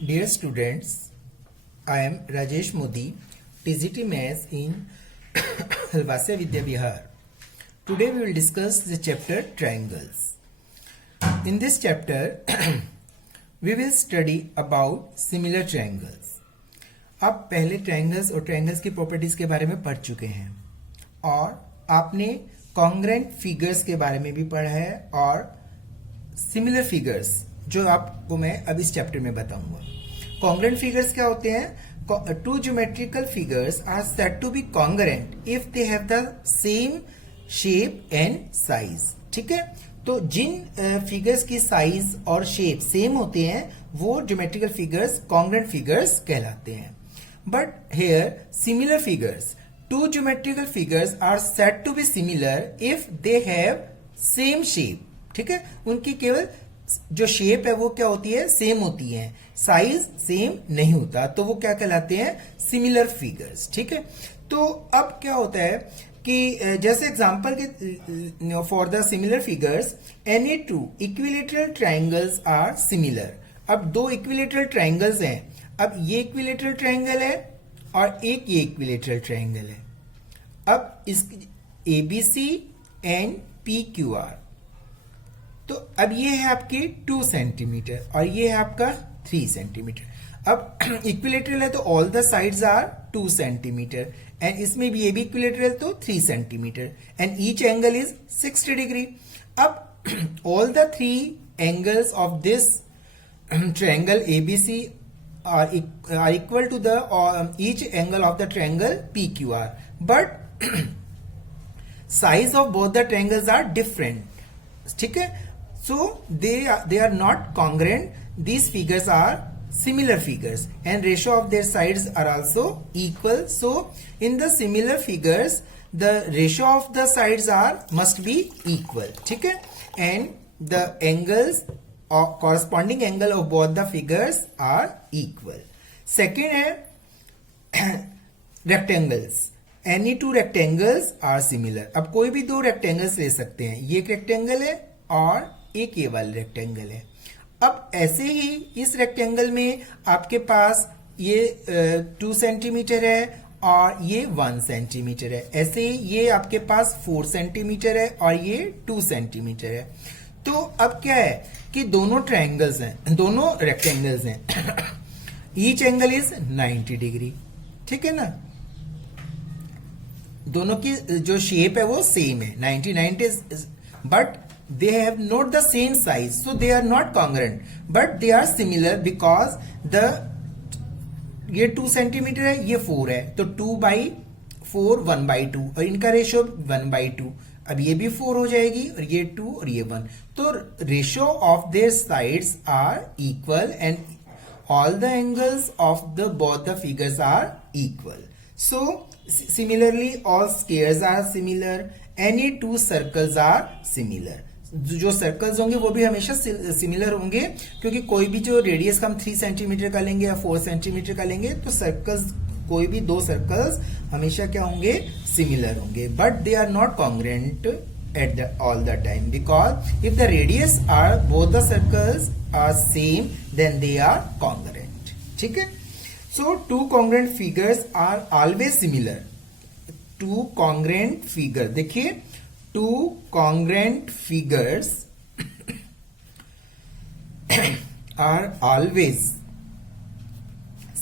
Dear students, I am Rajesh Modi, TGT Maths in Halvasya Vidya Vihar. Today we will discuss the chapter Triangles. In this chapter, we will study about similar triangles. आप पहले triangles और triangles की properties के बारे में पढ़ चुके हैं और आपने कॉन्ग्रेंट फिगर्स के बारे में भी पढ़ा है और सिमिलर फिगर्स जो आपको मैं अब इस चैप्टर में बताऊंगा. कॉन्ग्रेंट फिगर्स क्या होते हैं? Two geometrical figures are said to be congruent if they have the same shape and size. ठीक है, तो जिन फिगर्स की साइज और शेप सेम होते हैं वो ज्योमेट्रिकल फिगर्स कॉन्ग्रेंट फिगर्स कहलाते हैं. But here similar figures, two geometrical figures are said to be similar if they have same shape. ठीक है, उनकी केवल जो शेप है वो क्या होती है? सेम होती है, साइज सेम नहीं होता, तो वो क्या कहलाते हैं? Similar figures. ठीक है, तो अब क्या होता है कि जैसे एग्जांपल के for the similar figures any two equilateral triangles are similar. अब दो इक्विलेटरल ट्रायंगल्स हैं. अब ये इक्विलेटरल ट्रायंगल है और एक ये इक्विलेटरल ट्रायंगल है. अब इस ABC and P Q R, तो अब ये है आपकी 2 सेंटीमीटर और ये है आपका 3 सेंटीमीटर. अब इक्विलेटरल है तो all the sides are 2 centimetre and इसमें भी ये भी इक्विलेटरल तो 3 centimetre and each angle is 60 degree. अब all the 3 angles of this triangle ABC are equal to the each angle of the triangle PQR, but size of both the triangles are different. ठीक है, so they are not congruent. These figures are similar figures and ratio of their sides are also equal. So in the similar figures the ratio of the sides are must be equal. ठीक है, and the angles or corresponding angle of both the figures are equal. Second है rectangles. Any two rectangles are similar. अब कोई भी दो rectangles ले सकते हैं. ये एक rectangle है और एक ये वाला rectangle है. अब ऐसे ही इस rectangle में आपके पास ये 2 सेंटीमीटर है और ये 1 सेंटीमीटर है. ऐसे ही ये आपके पास 4 सेंटीमीटर है और ये 2 सेंटीमीटर है. तो अब क्या है कि दोनों ट्रायंगल्स हैं, दोनों रेक्टेंगल्स हैं. Each angle is 90 degree. ठीक है ना, दोनों की जो शेप है वो सेम है 90 but they have not the same size, so they are not congruent but they are similar because ये 2 सेंटीमीटर है, ये 4 है, तो 2/4 1/2 और इनका रेशियो 1/2. अब ये भी 4 हो जाएगी और ये 2 और ये 1, तो ratio of their sides are equal and all the angles of the both the figures are equal. So similarly all squares are similar. Any two circles are similar. जो सर्कल्स होंगे वो भी हमेशा सिमिलर होंगे क्योंकि कोई भी जो रेडियस का हम 3 सेंटीमीटर का लेंगे या 4 सेंटीमीटर का लेंगे तो सर्कल्स, कोई भी दो सर्कल्स हमेशा क्या होंगे? सिमिलर होंगे. But they are not congruent at all the time because if the radius are both the circles are same then they are congruent. ठीक है, so two congruent figures are always similar. Two congruent figure, देखिए two congruent figures are always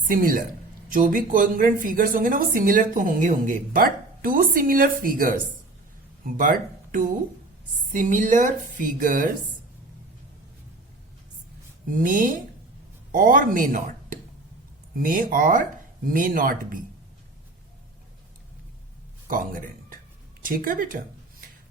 similar. जो भी congruent figures होंगे ना वो similar तो होंगे बट टू सिमिलर फिगर्स मे और मे नॉट बी कॉन्ग्रेंट. ठीक है बेटा,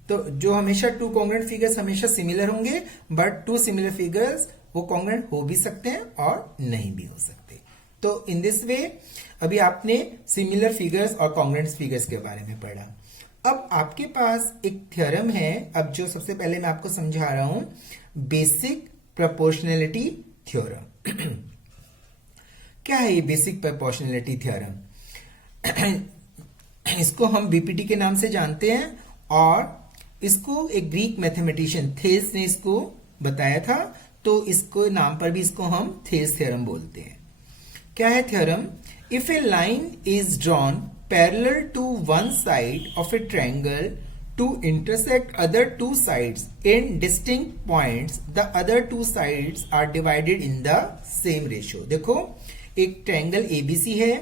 तो जो हमेशा टू कॉन्ग्रेंट फिगर्स हमेशा सिमिलर होंगे बट टू सिमिलर फिगर्स वो कॉन्ग्रेंट हो भी सकते हैं और नहीं भी हो सकते. तो इन दिस वे अभी आपने सिमिलर फिगर्स और कॉन्ग्रेंट फिगर्स के बारे में पढ़ा. अब आपके पास एक थ्योरम है, अब जो सबसे पहले मैं आपको समझा रहा हूं, बेसिक प्रोपोर्शनैलिटी थ्योरम. क्या है ये बेसिक प्रोपोर्शनैलिटी थ्योरम? इसको हम बीपीटी के नाम से जानते हैं और इसको एक ग्रीक मैथमेटिशियन थेस ने इसको बताया था, तो इसको नाम पर भी इसको हम थेस थ्योरम बोलते हैं. क्या है theorem? If a line is drawn parallel to one side of a triangle to intersect other two sides in distinct points, the other two sides are divided in the same ratio. देखो एक triangle ABC है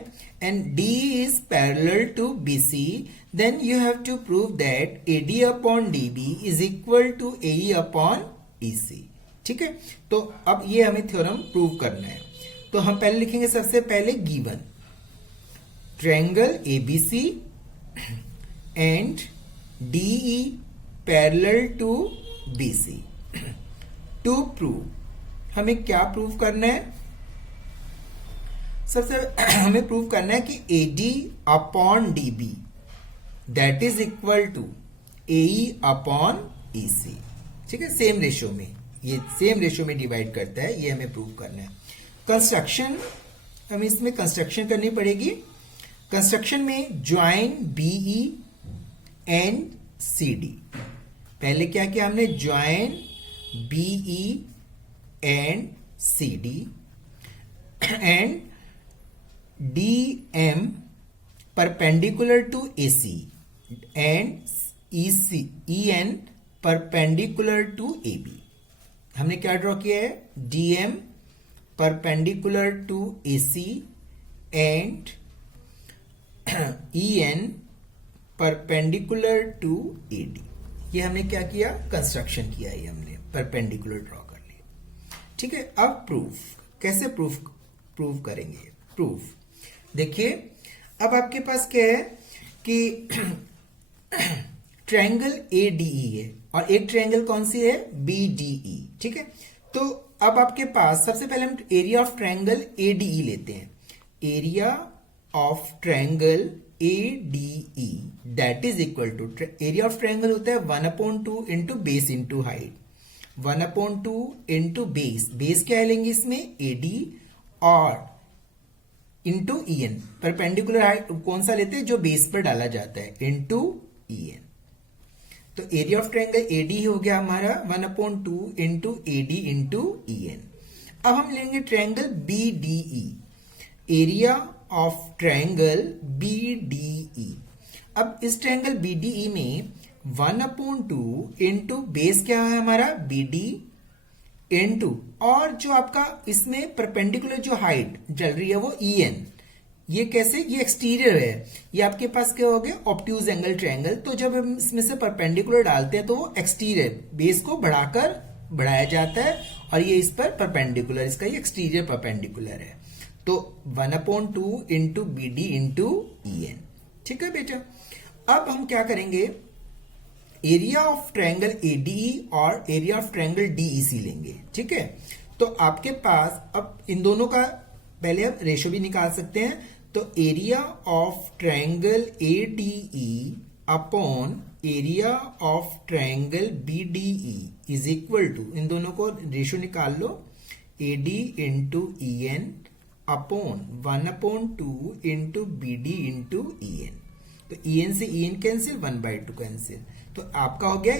and D is parallel to BC, then you have to prove that AD upon DB is equal to AE upon EC. ठीक है, तो अब ये हमें theorem prove करना है. तो हम पहले लिखेंगे सबसे पहले given triangle ABC and DE parallel to BC. To prove हमें क्या प्रूव करना है? सबसे हमें प्रूव करना है कि AD upon DB that is equal to AE upon EC. ठीक है, सेम रेशियो में, ये सेम रेशियो में डिवाइड करता है, ये हमें प्रूव करना है. कंस्ट्रक्शन, हमें इसमें कंस्ट्रक्शन करनी पड़ेगी. कंस्ट्रक्शन में ज्वाइन BE एंड CD. पहले क्या किया हमने? Join BE and CD and DM perpendicular to AC and EN perpendicular to AB. हमने क्या ड्रॉ किया है? DM perpendicular to AC and EN perpendicular to AD. ये हमने क्या किया? कंस्ट्रक्शन किया है, हमने परपेंडिकुलर ड्रॉ कर लिया. ठीक है, अब प्रूफ कैसे प्रूफ करेंगे? प्रूफ देखिए, अब आपके पास क्या है कि ट्रायंगल ADE है और एक ट्रायंगल कौन सी है? BDE. ठीक है, तो अब आपके पास सबसे पहले हम एरिया ऑफ ट्रायंगल ADE लेते हैं. Area of triangle ADE that is equal to, area of triangle होता है 1/2 into base into height. 1/2 into base, base क्या लेंगे इसमें? AD और इंटू EN. परपेंडिकुलर हाइट कौन सा लेते हैं? जो बेस पर डाला जाता है, इंटू EN. तो एरिया ऑफ ट्रायंगल AD हो गया हमारा 1/2 इंटू AD इंटू EN. अब हम लेंगे triangle BDE. Area of triangle BDE. अब इस ट्रायंगल BDE में 1/2 इंटू बेस क्या है हमारा? BD इंटू, और जो आपका इसमें परपेंडिकुलर जो हाइट चल रही है वो EN. ये कैसे? ये एक्सटीरियर है, ये आपके पास क्या हो गया? Obtuse angle triangle. तो जब हम इसमें से परपेंडिकुलर डालते हैं तो वो एक्सटीरियर, बेस को बढ़ाया जाता है और ये इस पर परपेंडिकुलर, इसका ये एक्सटीरियर परपेंडिकुलर है. तो 1/2 इंटू BD इंटू EN. ठीक है बेटा, अब हम क्या करेंगे? एरिया ऑफ ट्रायंगल ADE और एरिया ऑफ ट्रायंगल DEC लेंगे. ठीक है, तो आपके पास अब इन दोनों का पहले आप रेशियो भी निकाल सकते हैं. तो area of triangle ADE upon area of triangle BDE is equal to, इन दोनों को रेशियो निकाल लो, AD into EN upon 1/2 into BD into EN. तो EN से EN कैंसिल, 1/2 कैंसिल. तो आपका हो गया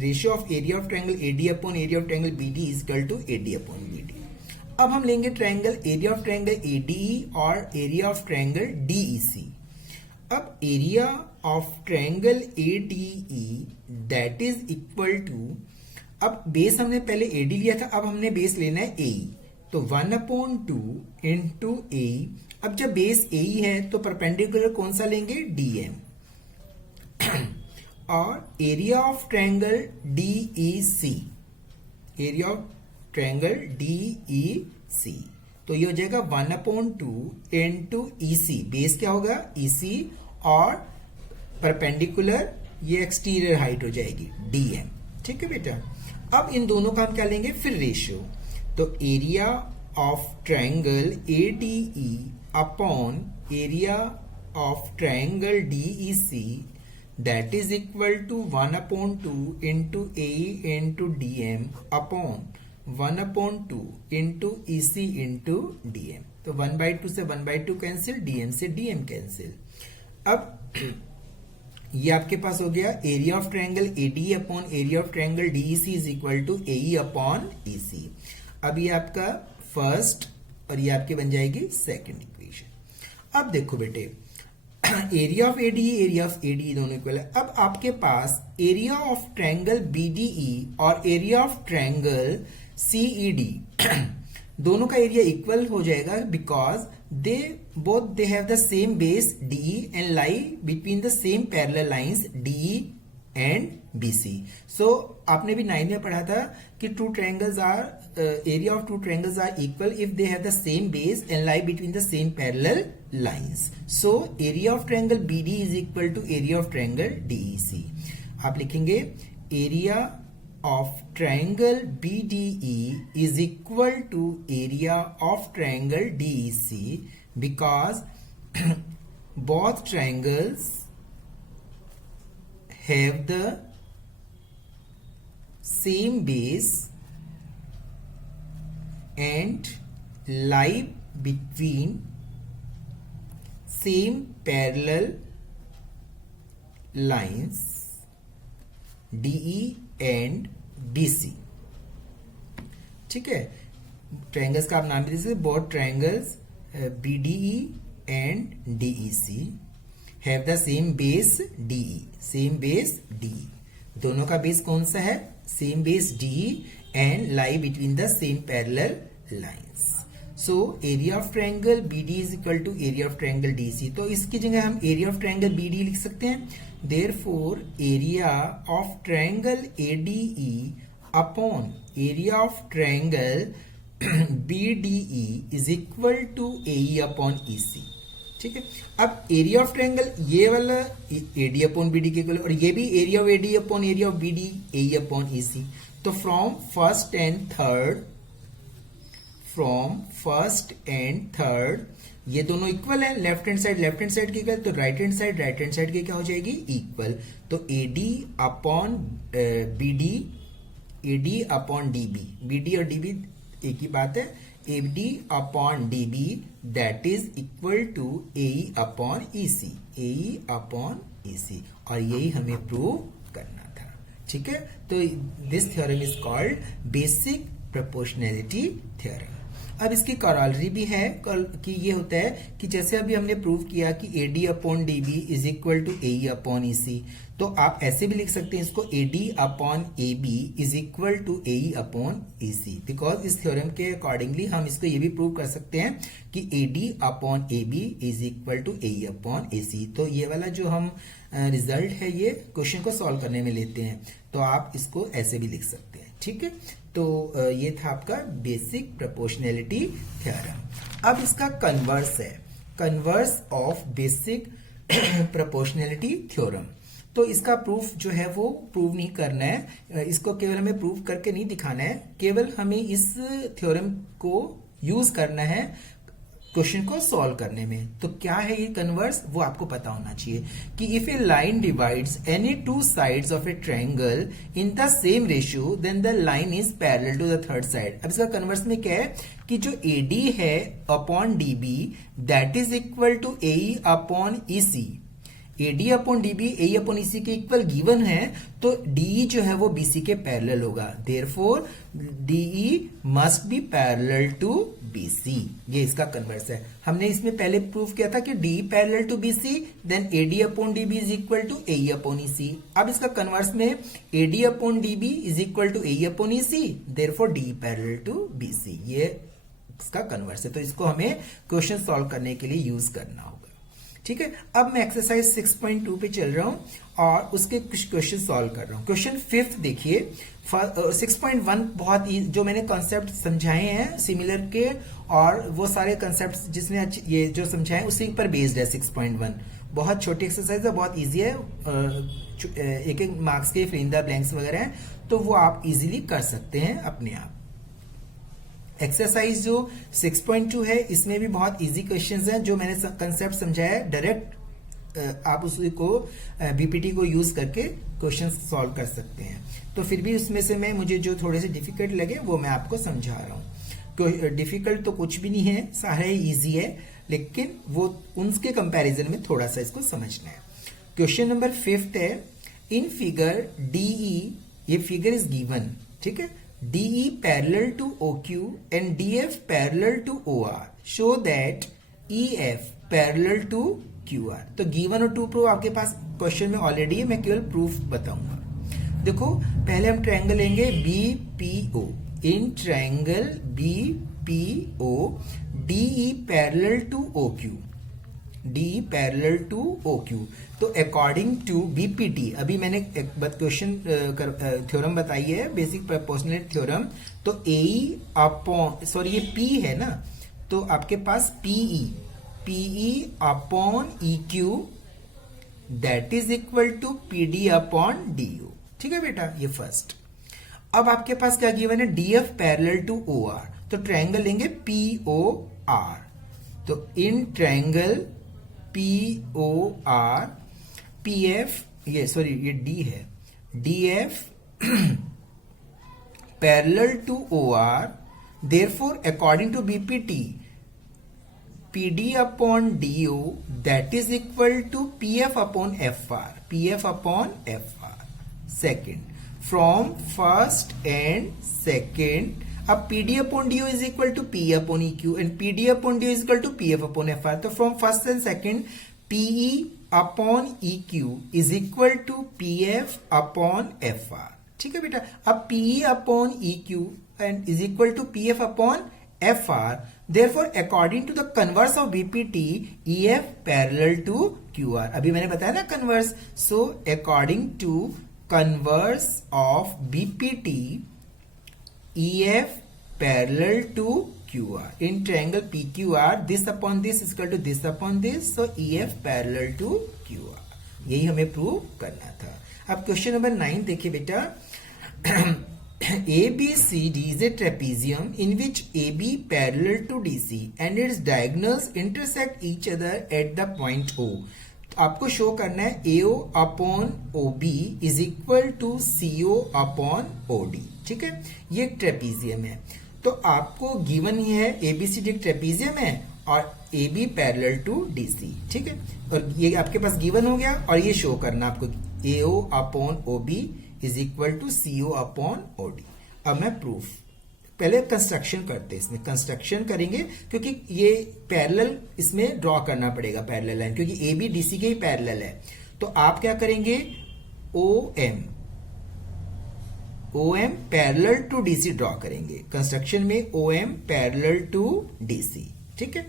ratio of area of triangle AD upon area of triangle BD is equal to AD upon BD. अब हम लेंगे triangle area of triangle ADE और एरिया ऑफ ट्रायंगल DEC. अब area of triangle ADE that is equal to, अब base हमने पहले AD लिया था, अब हमने बेस लेना है AE. तो 1/2 इंटू AE. अब जब बेस AE है तो परपेंडिकुलर कौन सा लेंगे? DM. और area of triangle DEC, area of triangle DEC, तो ये हो जाएगा 1/2 इंटू EC. बेस क्या होगा? EC और परपेंडिकुलर ये एक्सटीरियर हाइट हो जाएगी DM. ठीक है बेटा, अब इन दोनों का हम क्या लेंगे? फिर रेशियो. तो area of triangle ADE upon area of triangle DEC that is equal to 1/2 into AE into DM upon 1/2 into EC into DM. तो 1/2 से 1/2 कैंसिल, DM से DM कैंसिल. अब ये आपके पास हो गया area of triangle ADE upon area of triangle DEC is equal to AE upon EC. अब ये आपका फर्स्ट और ये आपकी बन जाएगी सेकंड इक्वेशन। अब देखो बेटे, area of AD area of AD दोनों इक्वल है। अब आपके पास एरिया ऑफ ट्रायंगल बीडीई और एरिया ऑफ ट्रायंगल सीईडी दोनों का एरिया इक्वल हो जाएगा because they have the same base DE and lie between the same parallel lines DE and BC। So आपने भी 9 में पढ़ा था कि two triangles are area of two triangles are equal if they have the same base and lie between the same parallel lines. So area of triangle BD is equal to area of triangle DEC। आप लिखेंगे area of triangle BDE is equal to area of triangle DEC because both triangles have the same base and lie between same parallel lines DE and BC। ठीक है, triangles का आप नाम भी दे सकते, both triangles BDE and DEC have the same base DE, same base DE। दोनों का बेस कौन सा है? Same base DE and lie between the same parallel lines. So area of triangle BD is equal to area of triangle DEC। तो इसकी जगह हम area of triangle BD लिख सकते हैं। Therefore, area of triangle ADE upon area of triangle BDE is equal to AE upon EC। ठीक है, अब एरिया ऑफ ट्रायंगल ये वाला AD अपॉन BD के इक्वल और ये भी area of AD upon area of BD AE upon EC। तो फ्रॉम फर्स्ट एंड थर्ड ये दोनों इक्वल है, लेफ्ट हैंड साइड के इक्वल, तो राइट हैंड साइड के क्या हो जाएगी? इक्वल। तो AD upon BD, AD upon DB, BD और DB एक ही बात है, AD upon DB that is equal to AE upon EC, AE upon EC, और यही हमें प्रूव करना था। ठीक है, तो this theorem is called basic proportionality theorem. अब इसकी कॉरलरी भी है कि ये होता है कि जैसे अभी हमने प्रूव किया कि AD upon DB is equal to AE upon EC, तो आप ऐसे भी लिख सकते हैं इसको AD upon AB is equal to AE upon EC, because इस थ्योरम के अकॉर्डिंगली हम इसको ये भी प्रूव कर सकते हैं कि AD upon AB is equal to AE upon AC। तो ये वाला जो हम रिजल्ट है ये क्वेश्चन को सॉल्व करने में लेते हैं, तो आप इसको ऐसे भी लिख सकते हैं। ठीक है, तो ये था आपका बेसिक प्रोपोर्शनैलिटी थ्योरम। अब इसका कन्वर्स है, converse of basic proportionality theorem. तो इसका प्रूफ जो है वो प्रूव नहीं करना है, इसको केवल हमें प्रूव करके नहीं दिखाना है, केवल हमें इस थ्योरम को यूज करना है क्वेश्चन को सॉल्व करने में। तो क्या है ये कन्वर्स, वो आपको पता होना चाहिए कि if a line divides any two sides of a triangle in the same ratio then the line is parallel to the third side. अब इसका कन्वर्स में क्या है कि जो AD है upon DB that is equal to AE upon EC। AD upon DB AE upon EC के equal given है, तो DE जो है वो BC के पैरेलल होगा, therefore DE must be parallel to BC। ये इसका कन्वर्स है। हमने इसमें पहले प्रूव किया था कि DE parallel to BC then AD upon DB is equal to AE upon EC। अब इसका कन्वर्स में AD upon DB is equal to AE upon EC, therefore DE parallel to BC। ये इसका कन्वर्स है, तो इसको हमें क्वेश्चन सॉल्व करने के लिए यूज करना होगा। ठीक है, अब मैं एक्सरसाइज 6.2 पे चल रहा हूं और उसके कुछ क्वेश्चन सॉल्व कर रहा हूं। क्वेश्चन 5 देखिए, 6.1 बहुत जो मैंने कॉन्सेप्ट समझाए हैं सिमिलर के, और वो सारे कॉन्सेप्ट जिसने ये जो समझाए उसी पर बेस्ड है। 6.1 बहुत छोटी एक्सरसाइज है, बहुत इजी है, एक मार्क्स के फिल इन द ब्लैंक्स वगैरह हैं, तो वो आप इजीली कर सकते हैं अपने आप। एक्सरसाइज जो 6.2 है इसमें भी बहुत इजी क्वेश्चंस हैं, जो मैंने कंसेप्ट समझाया है डायरेक्ट आप उसको बीपीटी को यूज करके क्वेश्चन सॉल्व कर सकते हैं। तो फिर भी उसमें से मैं मुझे जो थोड़े से डिफिकल्ट लगे वो मैं आपको समझा रहा हूँ। डिफिकल्ट तो कुछ भी नहीं है, सारा ही इजी है, लेकिन वो उनके कंपैरिजन में थोड़ा सा इसको समझना है। क्वेश्चन नंबर 5 है, इन फिगर DE, ये फिगर इज गिवन, ठीक है, DE parallel to OQ and DF parallel to OR show that EF parallel to QR। तो गिवन और टू प्रूफ आपके पास क्वेश्चन में ऑलरेडी है, मैं केवल प्रूफ बताऊंगा। देखो पहले हम ट्रायंगल लेंगे BPO। In triangle BPO DE parallel to OQ, DE parallel to OQ। तो अकॉर्डिंग टू BPT, अभी मैंने एक क्वेश्चन थ्योरम बताई है, बेसिक प्रोपोर्शनलिटी थ्योरम। तो AE अपॉन, सॉरी ये P है ना, तो आपके पास PE upon EQ that is equal to PD upon DO। ठीक है बेटा, ये फर्स्ट। अब आपके पास क्या गिवन है, DF पैरेलल टू OR। तो ट्रायंगल लेंगे POR। तो इन ट्रायंगल POR PF, ये सॉरी ये D है, DF parallel to OR, therefore according to BPT PD upon DO that is equal to PF upon FR, PF upon FR। Second, from first and second, अब PD upon DO is equal to P upon EQ and PD upon DO is equal to PF upon FR। तो from first and second, PE upon EQ is equal to PF upon FR। ठीक है बेटा, अब PE upon EQ and is equal to PF upon FR, therefore according to the converse of BPT, EF parallel to QR। अभी मैंने बताया ना converse, so according to converse of BPT, EF parallel to QR। in triangle PQR this upon this is equal to this upon this, so EF parallel to QR। यही हमें prove करना था। अब question number 9 देखिए बेटा। ABCD is a trapezium in which AB parallel to DC and its diagonals intersect each other at the point O। तो आपको show करना है AO upon OB is equal to CO upon OD। ठीक है, ये एक ट्रेपीजियम है। तो आपको गिवन ही है ABCD एक ट्रेपीजियम है और AB पैरेलल टू DC। ठीक है, और ये आपके पास गिवन हो गया और ये शो करना आपको AO upon OB is equal to CO upon OD। अब मैं प्रूफ, पहले कंस्ट्रक्शन करते हैं, इसमें कंस्ट्रक्शन करेंगे क्योंकि ये पैरेलल इसमें ड्रॉ करना पड़ेगा, पैरेलल लाइन, क्योंकि AB DC के ही पैरेलल है। तो आप क्या करेंगे, OM parallel to DC draw करेंगे कंस्ट्रक्शन में, OM पैरेलल टू DC। ठीक है,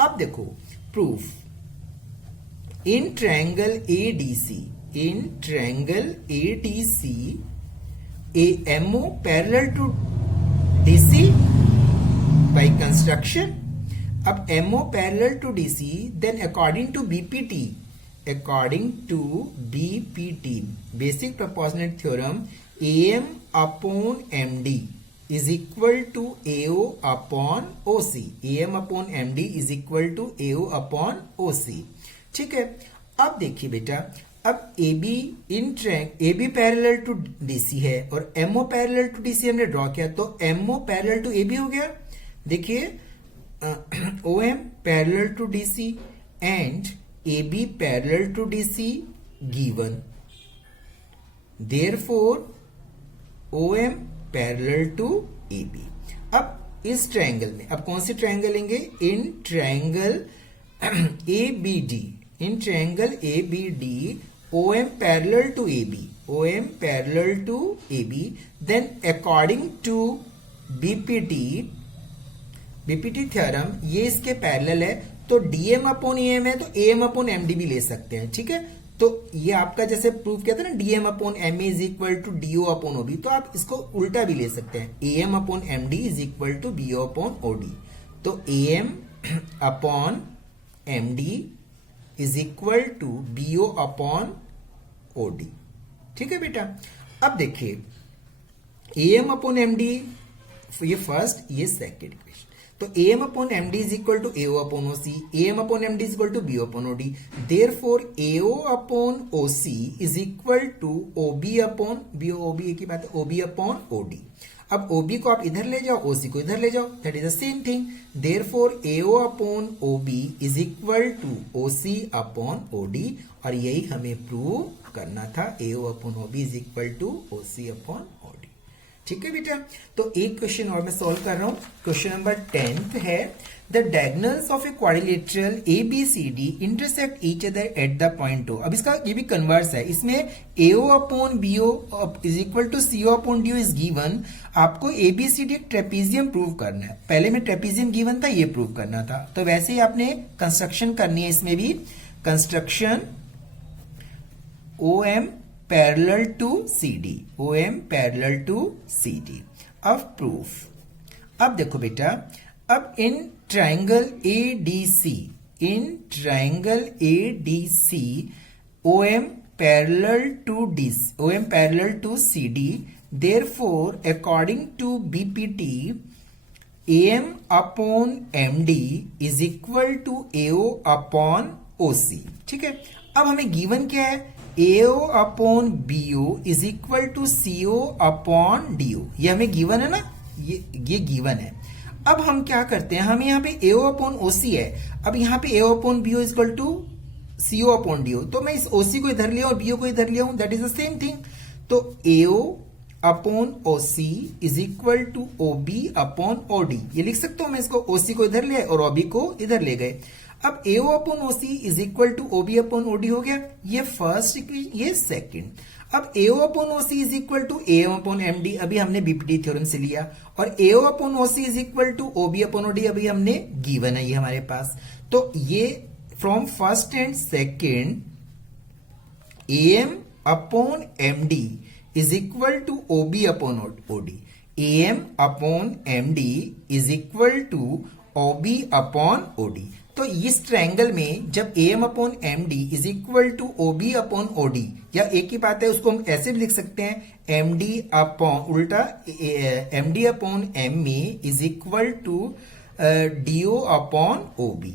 अब देखो proof. In triangle ADC, in triangle ADC, AMO parallel to DC by construction। अब MO parallel to DC, then according to BPT, basic proportionality theorem, AM upon MD is equal to AO upon OC। AM upon MD is equal to AO upon OC। ठीक है, अब देखिए बेटा, अब AB parallel to DC है और MO parallel to DC हमने draw किया, तो MO पैरेलल टू AB हो गया। देखिए OM parallel to DC and AB parallel to DC given, therefore OM parallel to AB। अब इस ट्रायंगल में, अब कौन सी ट्रायंगल लेंगे, in triangle ABD, in triangle ABD OM parallel to AB, OM parallel to AB, then according to BPT theorem, ये इसके parallel है, तो DM अपॉन AM है, तो AM अपॉन MD भी ले सकते हैं। ठीक है, तो ये आपका जैसे प्रूफ किया था ना, DM upon MA is equal to DO upon OB, तो आप इसको उल्टा भी ले सकते हैं, AM upon MD is equal to BO upon OD। तो AM upon MD is equal to BO upon OD। ठीक है बेटा, अब देखिए AM अपॉन MD, ये फर्स्ट, ये सेकेंड इक्वेशन। तो AM upon MD is equal to AO upon OC, AM upon MD is equal to BO upon OD, therefore AO upon OC is equal to OB upon BO, OB एक ही बात है, OB upon OD। अब OB को आप इधर ले जाओ, OC को इधर ले जाओ, that is the same thing, therefore AO upon OB is equal to OC upon OD, और यही हमें प्रूव करना था, AO upon OB is equal to OC upon OD। ठीक है बेटा। तो एक क्वेश्चन और मैं सॉल्व कर रहा हूं। क्वेश्चन नंबर 10 है, the diagonals of a quadrilateral ABCD intersect each other at the point O। अब इसका ये भी कन्वर्स है, इसमें AO upon BO is equal to CO upon DO is given. आपको ABCD एक ट्रेपीजियम प्रूव करना है। पहले में ट्रेपीजियम गिवन था, ये प्रूव करना था। तो वैसे ही आपने कंस्ट्रक्शन करनी है, इसमें भी construction OM parallel to CD, OM parallel to CD। अब प्रूफ। अब देखो बेटा, अब in triangle ADC, in triangle ADC OM parallel to DC, OM parallel to CD, therefore according to BPT AM upon MD is equal to AO upon OC। ठीक है। अब हमें given क्या है, AO upon BO is equal to CO upon DO। ये हमें given है ना, ये गिवन है। अब हम क्या करते हैं, हमें यहाँ पे AO अपॉन OC है। अब यहाँ पे AO upon BO is equal to CO upon DO, तो मैं इस OC को इधर लिया और BO को इधर लिया हूं, that is the same thing. तो AO upon OC is equal to OB upon OD। ये लिख सकता हूं मैं, इसको OC को इधर ले और OB को इधर ले गए। अब AO upon OC is equal to OB upon OD हो गया, ये फर्स्ट इक्वेशन, ये सेकंड। अब AO upon OC is equal to AM upon MD, अभी हमने BPT थ्योरम से लिया, और AO upon OC is equal to OB upon OD अभी हमने गिवन है ये हमारे पास। तो ये from first and second AM upon MD is equal to OB upon OD, AM upon MD is equal to OB upon OD। तो इस ट्रायंगल में जब AM upon MD is equal to OB upon OD, या एक ही बात है, उसको हम ऐसे भी लिख सकते हैं MD अपॉन उल्टा MD upon MA is equal to DO upon OB।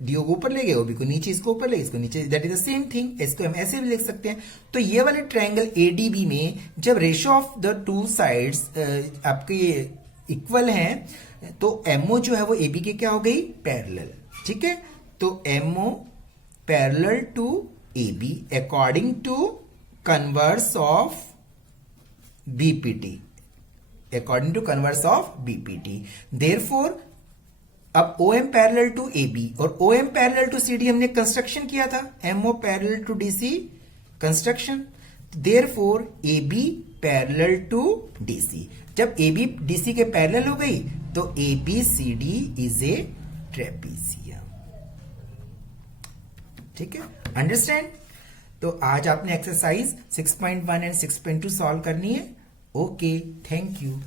DO को ऊपर ले गए, OB को नीचे, इसको ऊपर ले, इसको नीचे, that is the same thing. इसको हम ऐसे भी लिख सकते हैं। तो ये वाले ट्रायंगल ADB में जब ratio of the two sides आपके इक्वल हैं, तो MO जो है वो AB के क्या हो गई, पैरेलल। ठीक है। तो MO parallel to AB according to converse of BPT, according to converse of BPT। Therefore अब OM पैरेलल टू AB और OM पैरेलल टू CD हमने कंस्ट्रक्शन किया था, MO parallel to DC construction. Therefore AB parallel to DC। जब AB DC के parallel हो गई तो ABCD इज ए ट्रेपीजियम। ठीक है, अंडरस्टैंड। तो आज आपने एक्सरसाइज 6.1 एंड 6.2 सॉल्व करनी है। Okay, thank you.